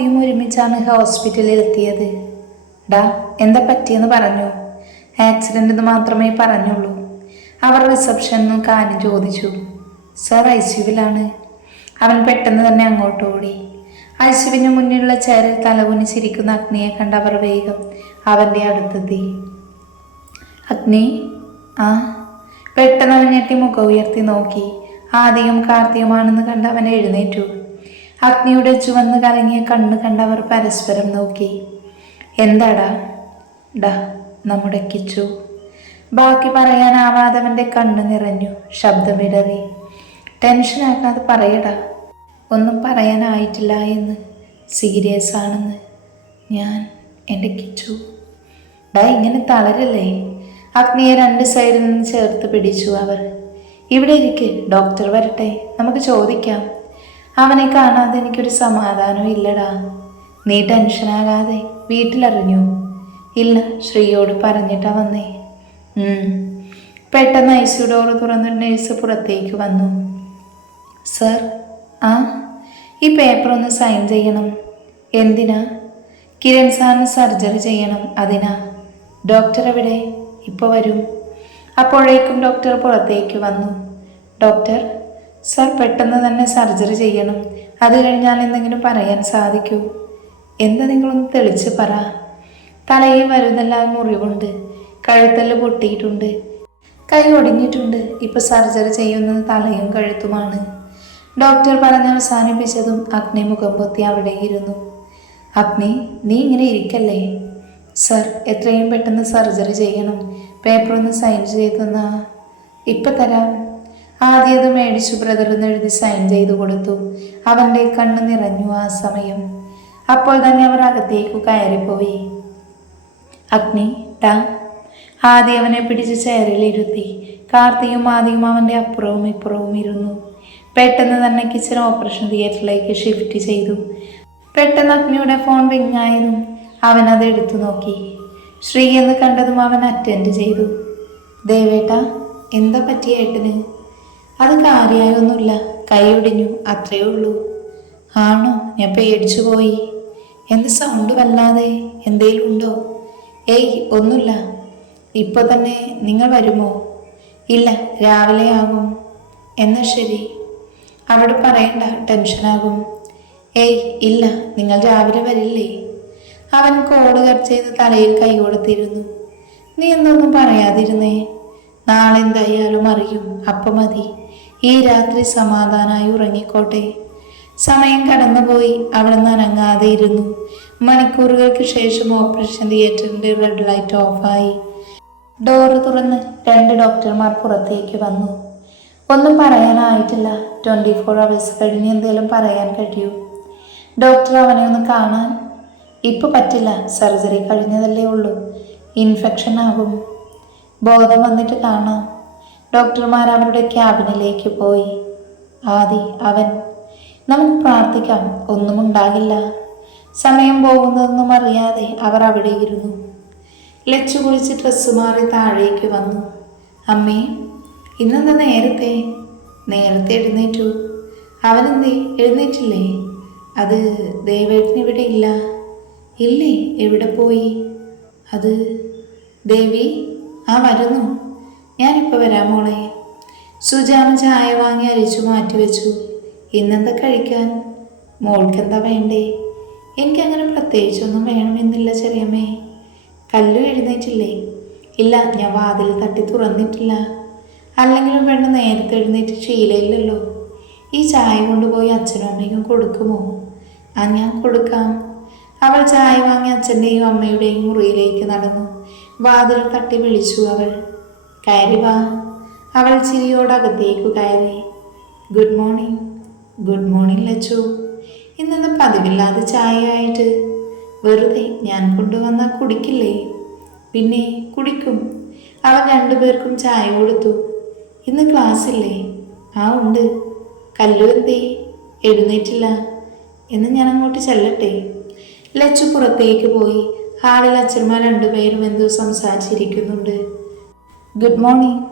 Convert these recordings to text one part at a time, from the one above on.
കാർത്തിയും ഒരുമിച്ചാണ് ഹോസ്പിറ്റലിൽ എത്തിയത്. ഡാ, എന്താ പറ്റിയെന്ന് പറഞ്ഞു. ആക്സിഡൻ്റ് എന്ന് മാത്രമേ പറഞ്ഞുള്ളൂ. അവർ റിസപ്ഷനിൽ നിന്നും കാര്യം ചോദിച്ചു. സർ ഐസിയുവിലാണ്. അവൻ പെട്ടെന്ന് തന്നെ അങ്ങോട്ട് ഓടി. ഐസിയുവിന് മുന്നിലുള്ള ചെയറിൽ തലകുനിച്ചിരിക്കുന്ന അഗ്നിയെ കണ്ട് അവർ വേഗം അവൻ്റെ അടുത്തെത്തി. അഗ്നി, ആ. പെട്ടെന്ന് അവൻ ഞെട്ടി മുഖം ഉയർത്തി നോക്കി. ആദിയും കാർത്തിയുമാണെന്ന് കണ്ട് അവൻ എഴുന്നേറ്റു. അഗ്നിയുടെ ചുവന്ന് കലങ്ങിയ കണ്ണ് കണ്ടവർ പരസ്പരം നോക്കി. എന്താടാ? ഡാ, നമ്മുടെ കിച്ചു. ബാക്കി പറയാനാവാതവൻ്റെ കണ്ണ് നിറഞ്ഞു. ശബ്ദമിടറി. ടെൻഷനാക്കാതെ പറയടാ. ഒന്നും പറയാനായിട്ടില്ല എന്ന്. സീരിയസ് ആണെന്ന്. ഞാൻ എൻ്റെ കിച്ചു. ഡാ, ഇങ്ങനെ തളരല്ലേ. അഗ്നിയെ രണ്ട് സൈഡിൽ നിന്ന് ചേർത്ത് പിടിച്ചു അവർ. ഇവിടെ ഇരിക്ക്, ഡോക്ടർ വരട്ടെ, നമുക്ക് ചോദിക്കാം. അവനെ കാണാതെ എനിക്കൊരു സമാധാനവും ഇല്ലടാ. നീ ടെൻഷനാകാതെ. വീട്ടിലറിഞ്ഞു? ഇല്ല, ശ്രീയോട് പറഞ്ഞിട്ടാ വന്നേ. പെട്ടെന്ന് ഐസിയു ഡോറ് തുറന്ന് നേഴ്സ് പുറത്തേക്ക് വന്നു. സർ, ആ, ഈ പേപ്പർ ഒന്ന് സൈൻ ചെയ്യണം. എന്തിനാ? കിരൺ സാറിന് സർജറി ചെയ്യണം, അതിനാ. ഡോക്ടർ എവിടെ? ഇപ്പോൾ വരും. അപ്പോഴേക്കും ഡോക്ടർ പുറത്തേക്ക് വന്നു. ഡോക്ടർ, സർ പെട്ടെന്ന് തന്നെ സർജറി ചെയ്യണം. അത് കഴിഞ്ഞാൽ എന്തെങ്കിലും പറയാൻ സാധിക്കൂ? എന്താ, നിങ്ങളൊന്ന് തെളിച്ച് പറ. തലയിൽ വരുന്നെല്ലാം മുറിവുണ്ട്, കഴുത്തല് പൊട്ടിയിട്ടുണ്ട്, കൈ ഒടിഞ്ഞിട്ടുണ്ട്. ഇപ്പോൾ സർജറി ചെയ്യുന്നത് തലയും കഴുത്തുമാണ്. ഡോക്ടർ പറഞ്ഞ് അവസാനിപ്പിച്ചതും അഗ്നി മുഖം പൊത്തി അവിടെ ഇരുന്നു. അഗ്നി, നീ ഇങ്ങനെ ഇരിക്കല്ലേ. സർ, എത്രയും പെട്ടെന്ന് സർജറി ചെയ്യണം. പേപ്പർ ഒന്ന് സൈൻ ചെയ്തെന്നാ. ഇപ്പം തരാം. ആദ്യത് മേടിച്ചു ബ്രദറെന്ന് എഴുതി സൈൻ ചെയ്തു കൊടുത്തു. അവൻ്റെ കണ്ണ് നിറഞ്ഞു ആ സമയം. അപ്പോൾ തന്നെ അവർ അകത്തേക്ക് കയറിപ്പോയി. അഗ്നി, ടാ. ആദ്യം അവനെ പിടിച്ച് ചെയറിൽ ഇരുത്തി. കാർത്തിയും ആദ്യം അവൻ്റെ അപ്പുറവും ഇപ്പുറവും ഇരുന്നു. പെട്ടെന്ന് തന്നെ കിച്ചൺ ഓപ്പറേഷൻ തിയേറ്ററിലേക്ക് ഷിഫ്റ്റ് ചെയ്തു. പെട്ടെന്ന് അഗ്നിയുടെ ഫോൺ റിങ്ങായതും അവൻ അത് എടുത്തു നോക്കി. ശ്രീ എന്ന് കണ്ടതും അവൻ അറ്റൻഡ് ചെയ്തു. ദേവേട്ട, എന്താ പറ്റിയ ഏട്ടന്? അത് കാര്യമായൊന്നുമില്ല, കൈ ഒടിഞ്ഞു, അത്രയേ ഉള്ളൂ. ആണോ? ഞാൻ പേടിച്ചു പോയി. എന്ത് സൗണ്ട് വല്ലാതെ? എന്തേലും ഉണ്ടോ? ഏയ്, ഒന്നുമില്ല. ഇപ്പോൾ തന്നെ നിങ്ങൾ വരുമോ? ഇല്ല, രാവിലെ ആകും. എന്നാൽ ശരി. അവിടെ പറയണ്ട, ടെൻഷനാകും. ഏയ് ഇല്ല, നിങ്ങൾ രാവിലെ വരില്ലേ? അവൻ കോഡ് കട്ട് ചെയ്ത് തലയിൽ കൈ കൊടുത്തിരുന്നു. നീ എന്തൊന്നും പറയാതിരുന്നേ. നാളെ എന്തായാലും അറിയും, അപ്പം മതി. ഈ രാത്രി സമാധാനമായി ഉറങ്ങിക്കോട്ടെ. സമയം കടന്നുപോയി. അവിടെ നിന്ന് അനങ്ങാതെ ഇരുന്നു. മണിക്കൂറുകൾക്ക് ശേഷം ഓപ്പറേഷൻ തിയേറ്ററിൻ്റെ റെഡ് ലൈറ്റ് ഓഫായി. ഡോറ് തുറന്ന് 2 ഡോക്ടർമാർ പുറത്തേക്ക് വന്നു. ഒന്നും പറയാനായിട്ടില്ല. 24 hours കഴിഞ്ഞ് എന്തെങ്കിലും പറയാൻ കഴിയൂ. ഡോക്ടർ, അവനെ ഒന്ന് കാണാൻ. ഇപ്പം പറ്റില്ല, സർജറി കഴിഞ്ഞതല്ലേ ഉള്ളൂ. ഇൻഫെക്ഷൻ ആകും. ബോധം വന്നിട്ട് കാണാം. ഡോക്ടർമാർ അവരുടെ ക്യാബിനിലേക്ക് പോയി. ആദി, അവൻ. നമുക്ക് പ്രാർത്ഥിക്കാം, ഒന്നും ഉണ്ടാകില്ല. സമയം പോകുന്നതൊന്നും അറിയാതെ അവർ അവിടെ ഇരുന്നു. ലച്ചു കുളിച്ച് ഡ്രസ്സ് മാറി താഴേക്ക് വന്നു. അമ്മേ, ഇന്നെന്താ നേരത്തെ? നേരത്തെ എഴുന്നേറ്റു. അവനെന്തേ എഴുന്നേറ്റില്ലേ? അത് ദേവേട്ടൻ ഇവിടെ ഇല്ല. ഇല്ലേ, എവിടെ പോയി? അത് ദേവി, ആ വരുന്നു. ഞാനിപ്പോൾ വരാം മോളെ. സുജാമ ചായ വാങ്ങി അരിച്ചു മാറ്റി വെച്ചു. ഇന്നെന്താ കഴിക്കാൻ? മോൾക്കെന്താ വേണ്ടേ? എനിക്കങ്ങനെ പ്രത്യേകിച്ചൊന്നും വേണമെന്നില്ല ചെറിയമ്മേ. കല്ലു എഴുന്നേറ്റില്ലേ? ഇല്ല, ഞാൻ വാതിൽ തട്ടി തുറന്നിട്ടില്ല. അല്ലെങ്കിലും വേണ്ട, നേരത്തെ എഴുന്നേറ്റ് ശീലയില്ലല്ലോ. ഈ ചായ കൊണ്ടുപോയി അച്ഛനും അമ്മയ്ക്കും കൊടുക്കുമോ? ആ, ഞാൻ കൊടുക്കാം. അവൾ ചായ വാങ്ങി അച്ഛൻ്റെയും അമ്മയുടെയും മുറിയിലേക്ക് നടന്നു. വാതിൽ തട്ടി വിളിച്ചു അവൾ. കയറി വാ. അവൾ ചിരിയോടകത്തേക്ക് കയറി. Good morning. Good morning Lachu. ഇന്നെന്താ പതിവില്ലാതെ ചായ ആയിട്ട്? വെറുതെ, ഞാൻ കൊണ്ടുവന്നാൽ കുടിക്കില്ലേ? പിന്നെ കുടിക്കും. അവൻ 2 പേർക്കും ചായ കൊടുത്തു. ഇന്ന് ക്ലാസ്സില്ലേ? ആ, ഉണ്ട്. കല്ലു എന്തേ? എഴുന്നേറ്റില്ല. എന്ന് ഞാൻ അങ്ങോട്ട് ചെല്ലട്ടെ? ലച്ചു പുറത്തേക്ക് പോയി. ഹാളിൽ അച്ഛന്മാർ 2 പേരും എന്തോ സംസാരിച്ചിരിക്കുന്നുണ്ട്. Good morning.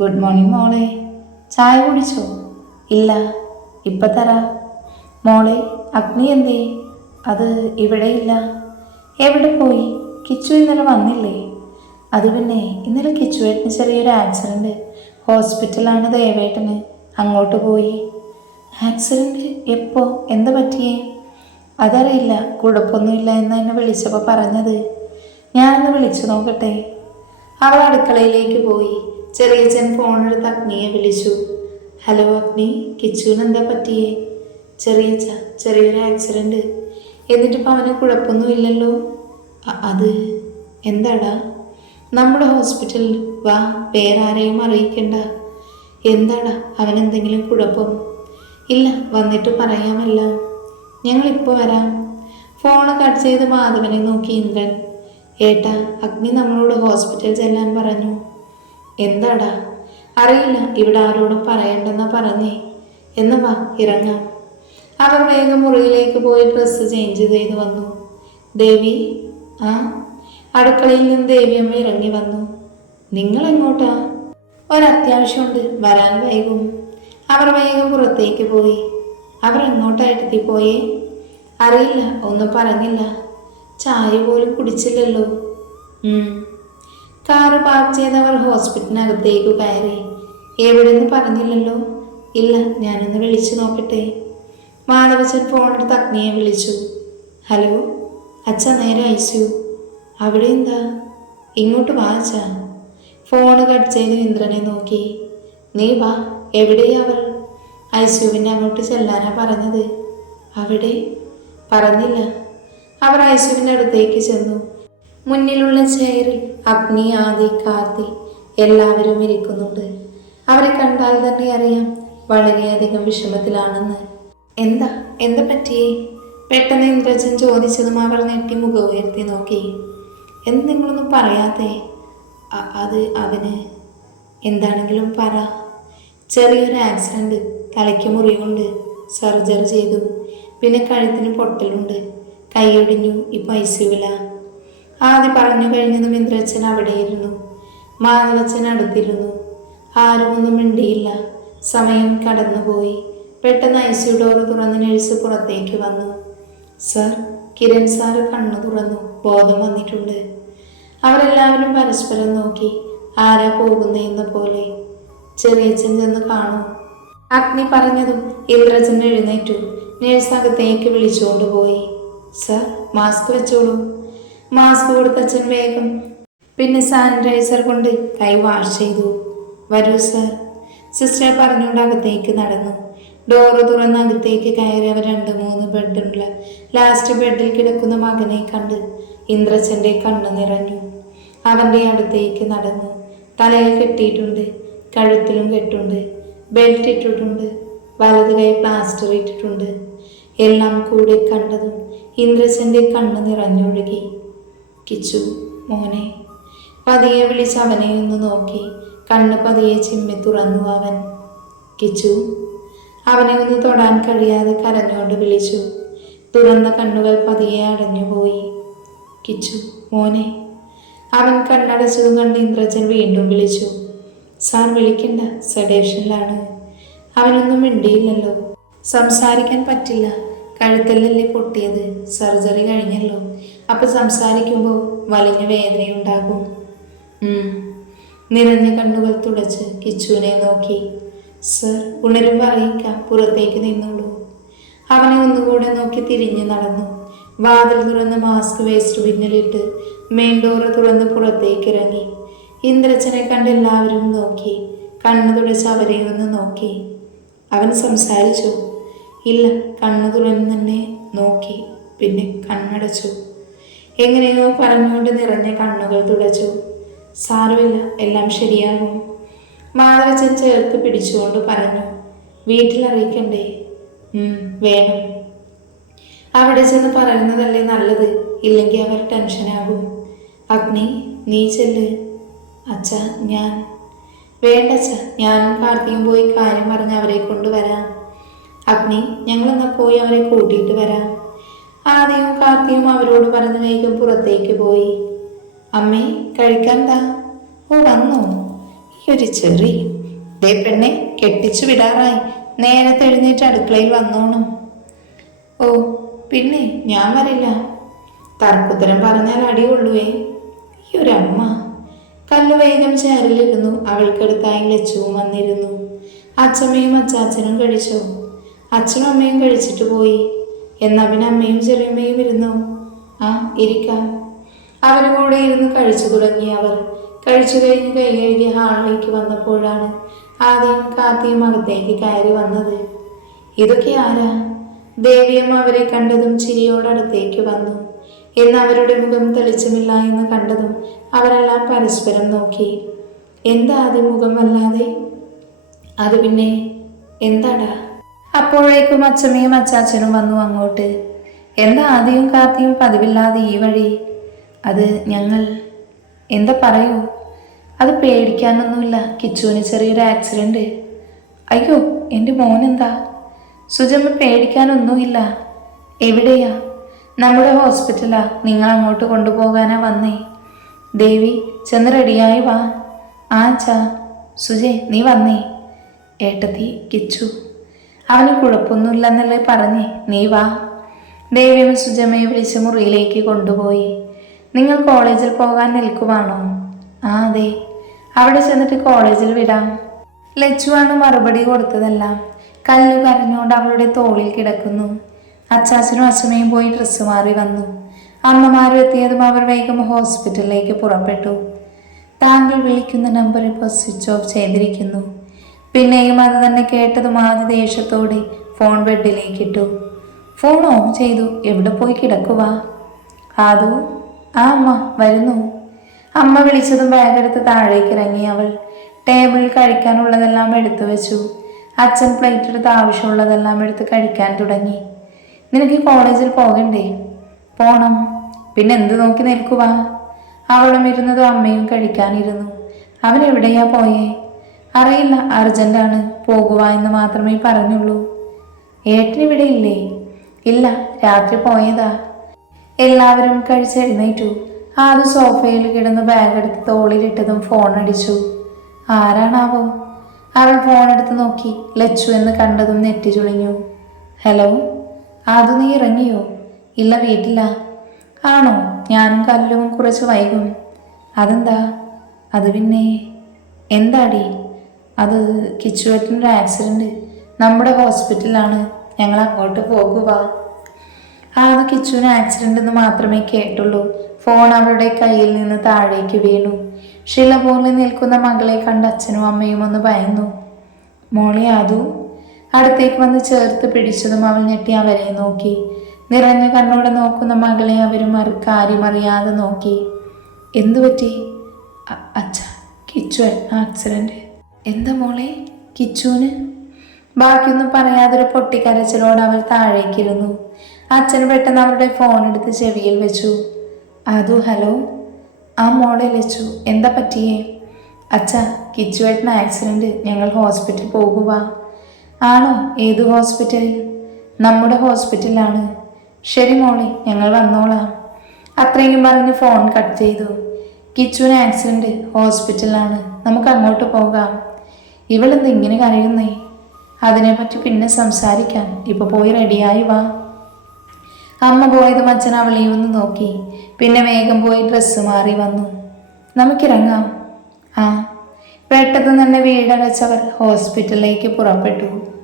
ഗുഡ് മോർണിംഗ് മോളെ. ചായ കുടിച്ചോ? ഇല്ല, ഇപ്പം തരാം. മോളെ, അഗ്നി എന്തേ? അത് ഇവിടെയില്ല. എവിടെ പോയി? കിച്ചു ഇന്നലെ വന്നില്ലേ? അത് പിന്നെ ഇന്നലെ കിച്ചുവേട്ടന് ചെറിയൊരു ആക്സിഡൻറ്റ്. ഹോസ്പിറ്റലാണ് ദേവേട്ടന്. അങ്ങോട്ട് പോയി. ആക്സിഡൻറ്റ്? എപ്പോ? എന്താ പറ്റിയേ? അതറിയില്ല. കുഴപ്പമൊന്നുമില്ല എന്ന് എന്നെ വിളിച്ചപ്പോൾ പറഞ്ഞത്. ഞാനൊന്ന് വിളിച്ചു നോക്കട്ടെ. അവൾ അടുക്കളയിലേക്ക് പോയി. ചെറിയച്ഛൻ ഫോണെടുത്ത് അഗ്നിയെ വിളിച്ചു. ഹലോ അഗ്നി, കിച്ചുവിന് എന്താ പറ്റിയേ? ചെറിയച്ഛ, ചെറിയൊരു ആക്സിഡൻറ്റ്. എന്നിട്ടിപ്പോൾ അവന് കുഴപ്പമൊന്നുമില്ലല്ലോ? അത് എന്താടാ? നമ്മുടെ ഹോസ്പിറ്റലിൽ വാ, വേറെ ആരെയും അറിയിക്കണ്ട. എന്താടാ, അവനെന്തെങ്കിലും കുഴപ്പം? ഇല്ല, വന്നിട്ട് പറയാമല്ല. ഞങ്ങളിപ്പോൾ വരാം. ഫോണ് കട്ട് ചെയ്ത് മാധവനെ നോക്കി ഇന്ദ്രൻ. ഏട്ടാ, അഗ്നി നമ്മളോട് ഹോസ്പിറ്റലിൽ ചെല്ലാൻ പറഞ്ഞു. എന്താടാ? അറിയില്ല, ഇവിടെ ആരോടും പറയണ്ടെന്നാ പറഞ്ഞേ. എന്ന് വാ, ഇറങ്ങാം. അവർ വേഗം മുറിയിലേക്ക് പോയി ഡ്രസ്സ് ചേഞ്ച് ചെയ്ത് വന്നു. ദേവി? ആ? അടുക്കളയിൽ നിന്ന് ദേവിയമ്മ ഇറങ്ങി വന്നു. നിങ്ങൾ എങ്ങോട്ടാ? ഒരത്യാവശ്യമുണ്ട്, വരാൻ വൈകും. അവർ വേഗം പുറത്തേക്ക് പോയി. അവർ എങ്ങോട്ടായിട്ട് പോയേ? അറിയില്ല, ഒന്നും പറഞ്ഞില്ല. ചായ പോലും കുടിച്ചില്ലല്ലോ. കാറ് പാർക്ക് ചെയ്തവർ ഹോസ്പിറ്റലിനകത്തേക്ക് കയറി. എവിടെന്ന് പറഞ്ഞില്ലല്ലോ? ഇല്ല, ഞാനൊന്ന് വിളിച്ചു നോക്കട്ടെ. മാധവച്ചൻ ഫോണെടുത്ത് അഗ്നിയെ വിളിച്ചു. ഹലോ അച്ഛ, നേരെ ഐസിയു. അവിടെ എന്താ? ഇങ്ങോട്ട് വാ അച്ഛ. ഫോണ് കട്ട് ചെയ്ത് ഇന്ദ്രനെ നോക്കി. നീ വാ. എവിടെയാ അവർ? ഐസിയുവിൻ്റെ അങ്ങോട്ട് ചെല്ലാനാ പറഞ്ഞത്. അവിടെ? പറഞ്ഞില്ല. അവർ ഐസിയുവിൻ്റെ അടുത്തേക്ക് ചെന്നു. മുന്നിലുള്ള ചെയറിൽ അഗ്നി, ആദി, കാർത്തി എല്ലാവരും ഇരിക്കുന്നുണ്ട്. അവരെ കണ്ടാൽ തന്നെ അറിയാം വളരെയധികം വിഷമത്തിലാണെന്ന്. എന്താ പറ്റിയേ? പെട്ടെന്ന് ഇന്ദ്രജൻ ചോദിച്ചതും അവർ നെട്ടി മുഖം ഉയർത്തി നോക്കി. എന്ത് നിങ്ങളൊന്നും പറയാത്തേ? അത് അവന് എന്താണെങ്കിലും പറ. ചെറിയൊരു ആക്സിഡൻറ്റ്, തലയ്ക്ക് മുറിവുണ്ട്, സർജറി ചെയ്തു. പിന്നെ കഴുത്തിന് പൊട്ടലുണ്ട്, കൈയൊടിഞ്ഞു, ഇപ്പോൾ ഐസിയുവിലാണ്. ആദ്യം പറഞ്ഞു കഴിഞ്ഞതും ഇന്ദ്രച്ചൻ അവിടെയിരുന്നു. മാധവച്ചൻ അടുത്തിരുന്നു. ആരും ഒന്നും മിണ്ടിയില്ല. സമയം കടന്നുപോയി. പെട്ടെന്ന് ഐസിയു ഡോറ് തുറന്ന് നഴ്സ് പുറത്തേക്ക് വന്നു. സർ, കിരൺ സാറ് കണ്ണു തുറന്നു, ബോധം വന്നിട്ടുണ്ട്. അവരെല്ലാവരും പരസ്പരം നോക്കി. ആരാ പോകുന്നതെന്ന പോലെ. ചെറിയച്ഛൻ ചെന്ന് കാണൂ. അഗ്നി പറഞ്ഞതും ഇന്ദ്രച്ചൻ എഴുന്നേറ്റു. നഴ്സ് അകത്തേക്ക് വിളിച്ചുകൊണ്ടുപോയി. സർ, മാസ്ക് വെച്ചോളൂ. മാസ്ക് കൊടുത്തച്ഛൻ വേഗം പിന്നെ സാനിറ്റൈസർ കൊണ്ട് കൈ വാഷ് ചെയ്തു. വരൂ സർ, സിസ്റ്റർ പറഞ്ഞുകൊണ്ട് അകത്തേക്ക് നടന്നു. ഡോറ് തുറന്ന് അകത്തേക്ക് കയറി അവർ 2-3 ബെഡുള്ള ലാസ്റ്റ് ബെഡിൽ കിടക്കുന്ന മകനെ കണ്ട് ഇന്ദ്രച്ചൻ്റെ കണ്ണ് നിറഞ്ഞു. അവൻ്റെ അടുത്തേക്ക് നടന്നു. തലയിൽ കെട്ടിയിട്ടുണ്ട്, കഴുത്തിലും കെട്ടുണ്ട്, ബെൽറ്റ് ഇട്ടിട്ടുണ്ട്, വലത് കൈ പ്ലാസ്റ്റർ ഇട്ടിട്ടുണ്ട്. എല്ലാം കൂടെ കണ്ടതും ഇന്ദ്രച്ചൻ്റെ കണ്ണ് നിറഞ്ഞൊഴുകി. കിച്ചു മോനെ. പതിയെ വിളിച്ച് അവനെ ഒന്ന് നോക്കി. കണ്ണ് പതിയെ ചിമ്മി തുറന്നു അവൻ. കിച്ചു. അവനെ ഒന്ന് തൊടാൻ കഴിയാതെ കരഞ്ഞുകൊണ്ട് വിളിച്ചു. തുറന്ന കണ്ണുകൾ പതിയെ അടഞ്ഞുപോയി. കിച്ചു മോനെ. അവൻ കണ്ണടച്ചതും കണ്ട് ഇന്ദ്രജൻ വീണ്ടും വിളിച്ചു. സാർ വിളിക്കണ്ട, സെഡേഷനിലാണ്. അവനൊന്നും മിണ്ടിയില്ലല്ലോ. സംസാരിക്കാൻ പറ്റില്ല, കഴുത്തല്ലല്ലേ പൊട്ടിയത്, സർജറി കഴിഞ്ഞല്ലോ. അപ്പം സംസാരിക്കുമ്പോൾ വലിയ വേദനയുണ്ടാകും. നിറഞ്ഞ കണ്ണുകൾ തുടച്ച് കിച്ചുവിനെ നോക്കി. സർ, ഉണരുമ്പോൾ അറിയിക്കാം, പുറത്തേക്ക് നിന്നോളൂ. അവനെ ഒന്നുകൂടെ നോക്കി തിരിഞ്ഞു നടന്നു. വാതിൽ തുറന്ന് മാസ്ക് വേസ്റ്റ് ബിന്നിലിട്ട് മെയിൻ ഡോറ് തുറന്ന് പുറത്തേക്ക് ഇറങ്ങി. ഇന്ദ്രച്ചനെ കണ്ട് എല്ലാവരും നോക്കി. കണ്ണു തുടച്ച് അവരെ ഒന്ന് നോക്കി. അവൻ സംസാരിച്ചു? ഇല്ല, കണ്ണു തുറന്ന് തന്നെ നോക്കി, പിന്നെ കണ്ണടച്ചു. എങ്ങനെയോ പറഞ്ഞുകൊണ്ട് നിറഞ്ഞ കണ്ണുകൾ തുടച്ചു. സാരമില്ല, എല്ലാം ശരിയാകും. മാധവച്ചൻ ചേർത്ത് പിടിച്ചുകൊണ്ട് പറഞ്ഞു. വീട്ടിൽ അറിയിക്കണ്ടേ? വേണം. അവിടെ ചെന്ന് പറയുന്നതല്ലേ നല്ലത്, ഇല്ലെങ്കിൽ അവർ ടെൻഷനാകും. അഗ്നി, നീ ചെല്ല്. അച്ഛ, ഞാൻ വേണ്ടച്ച, ഞാനും കാർത്തിയും പോയി കാര്യം പറഞ്ഞ് അവരെ കൊണ്ടുവരാം. അഗ്നി, ഞങ്ങളെന്നാൽ പോയി അവരെ കൂട്ടിയിട്ട് വരാം. ആദ്യവും കാർത്തിയും അവരോട് പറഞ്ഞ് വേഗം പുറത്തേക്ക് പോയി. അമ്മേ, കഴിക്കാൻ താ. ഓ, വന്നോ? ഈ ഒരു ചെറി. ദേ പെണ്ണെ, കെട്ടിച്ചു വിടാറായി. നേരത്തെ എഴുന്നേറ്റ് അടുക്കളയിൽ വന്നോണം. ഓ, പിന്നെ ഞാൻ വരില്ല. തർക്കുത്തരം പറഞ്ഞാൽ അടിയുള്ളൂവേ. ഈ ഒരമ്മ. കല്ലു വേഗം ചേരലിരുന്നു. അവൾക്കടുത്തായി ലച്ചുവും വന്നിരുന്നു. അച്ഛമ്മയും അച്ചാച്ചനും കഴിച്ചോ? അച്ഛനും അമ്മയും കഴിച്ചിട്ട് പോയി. എന്നാ പിന്നെ അമ്മയും ചെറിയമ്മയും ഇരുന്നോ? ആ, ഇരിക്കാം. അവന് കൂടെ ഇരുന്ന് കഴിച്ചു തുടങ്ങി. അവർ കഴിച്ചു കഴിഞ്ഞ് കൈ കഴുകി ഹാളിലേക്ക് വന്നപ്പോഴാണ് ആദ്യം കാത്തിയും അകത്തേക്ക് കയറി വന്നത്. ഇതൊക്കെ ആരാ? ദേവിയമ്മ അവരെ കണ്ടതും ചിരിയോടടുത്തേക്ക് വന്നു. എന്ന് അവരുടെ മുഖം തെളിച്ചമില്ല എന്ന് കണ്ടതും അവരെല്ലാം പരസ്പരം നോക്കി. എന്താ ആദ്യം മുഖം വല്ലാതെ? അത് പിന്നെ എന്താടാ? അപ്പോഴേക്കും അച്ഛമ്മയും അച്ചാച്ചനും വന്നു അങ്ങോട്ട്. എന്താ ആദ്യവും കാത്തിയും പതിവില്ലാതെ ഈ വഴി? അത് ഞങ്ങൾ എന്താ പറയൂ? അത് പേടിക്കാനൊന്നുമില്ല. കിച്ചുവിന് ചെറിയൊരു ആക്സിഡന്റ്. അയ്യോ, എൻ്റെ മോനെന്താ? സുജമ്മ, പേടിക്കാനൊന്നുമില്ല. എവിടെയാ? നമ്മുടെ ഹോസ്പിറ്റലാ. നിങ്ങൾ അങ്ങോട്ട് കൊണ്ടുപോകാനാ വന്നേ. ദേവി, ചെന്ന് റെഡിയായി വാ. ആ ചാ. സുജയ്, നീ വന്നേ. ഏട്ടത്തി, കിച്ചു അവന് കുഴപ്പമൊന്നുമില്ലെന്നല്ലേ പറഞ്ഞേ? നീ വാ. ദേവിയും സുജമ്മയെ വിളിച്ച് മുറിയിലേക്ക് കൊണ്ടുപോയി. നിങ്ങൾ കോളേജിൽ പോകാൻ നിൽക്കുവാണോ? ആ, അതെ. അവിടെ ചെന്നിട്ട് കോളേജിൽ വിടാം. ലച്ചുവാണ് മറുപടി കൊടുത്തതെല്ലാം. കല്ലു കരഞ്ഞുകൊണ്ട് അവളുടെ തോളിൽ കിടക്കുന്നു. അച്ചാച്ചനും അച്ഛമ്മയും പോയി ഡ്രസ്സ് മാറി വന്നു. അമ്മമാരും എത്തിയതും അവർ വേഗം ഹോസ്പിറ്റലിലേക്ക് പുറപ്പെട്ടു. താങ്കൾ വിളിക്കുന്ന നമ്പർ ഇപ്പോൾ സ്വിച്ച് ഓഫ് ചെയ്തിരിക്കുന്നു. പിന്നെയും അത് തന്നെ കേട്ടതും ആദ്യ ദേഷ്യത്തോടെ ഫോൺ ബെഡിലേക്കിട്ടു. ഫോൺ ഓഫ് ചെയ്തു. എവിടെ പോയി കിടക്കുക? ആദു. ആ അമ്മ വരുന്നു. അമ്മ വിളിച്ചതും ബാഗെടുത്ത് താഴേക്ക് ഇറങ്ങി. അവൾ ടേബിളിൽ കഴിക്കാനുള്ളതെല്ലാം എടുത്തു വെച്ചു. അച്ഛൻ പ്ലേറ്റ് എടുത്ത് ആവശ്യമുള്ളതെല്ലാം എടുത്ത് കഴിക്കാൻ തുടങ്ങി. നിനക്ക് കോളേജിൽ പോകണ്ടേ? പോണം. പിന്നെ എന്ത് നോക്കി നിൽക്കുക? അവളും ഇരുന്നതും അമ്മയും കഴിക്കാനിരുന്നു. അവൻ എവിടെയാ പോയേ? അറിയില്ല, അർജന്റാണ്, പോകുക എന്ന് മാത്രമേ പറഞ്ഞുള്ളൂ. ഏട്ടനിവിടെ ഇല്ലേ? ഇല്ല, രാത്രി പോയതാ. എല്ലാവരും കഴിച്ചെഴുന്നേറ്റു. ആദ്യം സോഫയിൽ കിടന്ന് ബാഗെടുത്ത് തോളിലിട്ടതും ഫോൺ അടിച്ചു. ആരാണാവോ? അവൾ ഫോണെടുത്ത് നോക്കി. ലച്ചു എന്ന് കണ്ടതും നെറ്റി ചുളിഞ്ഞു. ഹലോ. ആദ്യം നീ ഇറങ്ങിയോ? ഇല്ല, വീട്ടിലാ. ആണോ? ഞാനും കല്ലും കുറച്ച് വൈകും. അതെന്താ? അത് പിന്നെ എന്താടി? അത് കിച്ചുവേട്ടനൊരു ആക്സിഡന്റ്. നമ്മുടെ ഹോസ്പിറ്റലാണ്. ഞങ്ങൾ അങ്ങോട്ട് പോകുക. അത് കിച്ചുവിന് ആക്സിഡന്റ് എന്ന് മാത്രമേ കേട്ടുള്ളൂ. ഫോൺ അവളുടെ കയ്യിൽ നിന്ന് താഴേക്ക് വീണു. ശില പോലെ നിൽക്കുന്ന മകളെ കണ്ട് അച്ഛനും അമ്മയും ഒന്ന് ഭയന്നു. മോളെ ആദു. അടുത്തേക്ക് വന്ന് ചേർത്ത് പിടിച്ചതും അവൾ ഞെട്ടി അവരെ നോക്കി. നിറഞ്ഞ കണ്ണോടെ നോക്കുന്ന മകളെ അവരും കാര്യം അറിയാതെ നോക്കി. എന്തു പറ്റി? അച്ഛ, കിച്ചു ആക്സിഡന്റ്. എന്താ മോളെ? കിച്ചുവിന്? ബാക്കിയൊന്നും പറയാതൊരു പൊട്ടിക്കരച്ചിലോട് അവൾ താഴേക്കിരുന്നു. അച്ഛൻ പെട്ടെന്ന് അവരുടെ ഫോൺ എടുത്ത് ചെവിയിൽ വെച്ചു. അതു, ഹലോ. ആ മോളെ ലച്ചു, എന്താ പറ്റിയേ? അച്ഛ, കിച്ചുവേട്ടന് ആക്സിഡന്റ്. ഞങ്ങൾ ഹോസ്പിറ്റലിൽ പോകുക. ആണോ? ഏത് ഹോസ്പിറ്റലിൽ? നമ്മുടെ ഹോസ്പിറ്റലാണ്. ശരി മോളെ, ഞങ്ങൾ വന്നോളാം. അത്രയും പറഞ്ഞ് ഫോൺ കട്ട് ചെയ്തു. കിച്ചുവിന് ആക്സിഡന്റ്, ഹോസ്പിറ്റലാണ്. നമുക്ക് അങ്ങോട്ട് പോകാം. ഇവളെന്ത് ഇങ്ങനെ കരയുന്നേ? അതിനെപ്പറ്റി പിന്നെ സംസാരിക്കാം. ഇപ്പൊ പോയി റെഡിയായി വാ. അമ്മ പോയതും അച്ഛൻ അവളെ ഒന്ന് നോക്കി. പിന്നെ വേഗം പോയി ഡ്രസ്സ് മാറി വന്നു. നമുക്കിറങ്ങാം. ആ. പെട്ടെന്ന് തന്നെ വീടടച്ചവർ ഹോസ്പിറ്റലിലേക്ക് പുറപ്പെട്ടു.